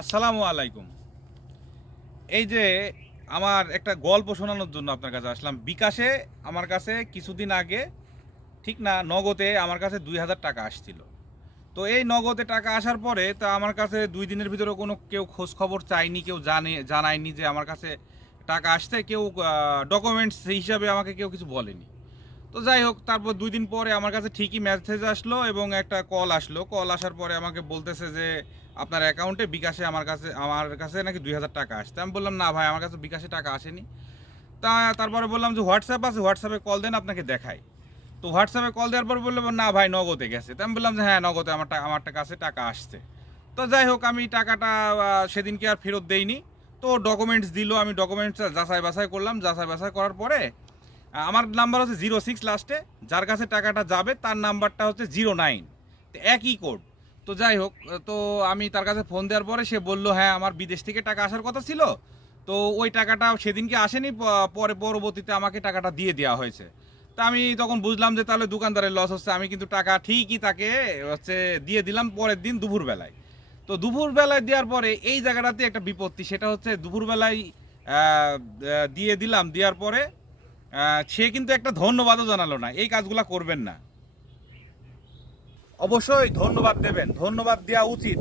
আসসালামু আলাইকুম। এই যে আমার একটা গল্প শোনানোর জন্য আপনার কাছে আসলাম। বিকাশে আমার কাছে কিছুদিন আগে, ঠিক না, নগদে আমার কাছে ২,০০০ টাকা আসছিল। তো এই নগদে টাকা আসার পরে তা আমার কাছে ২ দিনের ভিতরে কোনো কেউ খোঁজ খবর চায়নি, কেউ জানায়নি যে আমার কাছে টাকা আসছে, কেউ ডকুমেন্টস হিসাবে আমাকে কেউ কিছু বলেনি। তো যাই হোক, তারপর ২ দিন পরে আমার কাছে ঠিকই মেসেজ আসলো এবং একটা কল আসলো। কল আসার পরে আমাকে বলতেছে যে আপনার অ্যাকাউন্টে বিকাশে আমার কাছে নাকি ২,০০০ টাকা আসছে। আমি বললাম, না ভাই, আমার কাছে বিকাশে টাকা আসেনি। তারপরে বললাম যে হোয়াটসঅ্যাপ আছে, হোয়াটসঅ্যাপে কল দেন, আপনাকে দেখাই। তো হোয়াটসঅ্যাপে কল দেওয়ার পর বললো, না ভাই, নগদে গেছে। তো আমি বললাম যে হ্যাঁ, নগদে আমার কাছে টাকা আসছে। তো যাই হোক, আমি টাকাটা সেদিনকে আর ফেরত দেইনি। তো ডকুমেন্টস দিল, আমি ডকুমেন্টস যাচাই বাছাই করলাম। যাচাই বাছাই করার পরে আমার নাম্বার হচ্ছে 06 লাস্টে, যার কাছে টাকাটা যাবে তার নাম্বারটা হচ্ছে 09। তো একই কোড। তো যাই হোক, তো আমি তার কাছে ফোন দেওয়ার পরে সে বলল, হ্যাঁ, আমার বিদেশ থেকে টাকা আসার কথা ছিল। তো ওই টাকাটা সেদিনকে আসেনি, পরবর্তীতে আমাকে টাকাটা দিয়ে দেওয়া হয়েছে। তা আমি তখন বুঝলাম যে তাহলে দোকানদারের লস হচ্ছে। আমি কিন্তু টাকা ঠিকই তাকে হচ্ছে দিয়ে দিলাম পরের দিন দুপুরবেলায়। তো দুপুরবেলায় দেওয়ার পরে এই জায়গাটাতে একটা বিপত্তি, সেটা হচ্ছে দুপুরবেলায় দিয়ে দিলাম। দেওয়ার পরে সে কিন্তু একটা ধন্যবাদও জানালো না। এই কাজগুলা করবেন না। অবশ্যই ধন্যবাদ দেবেন, ধন্যবাদ দেওয়া উচিত।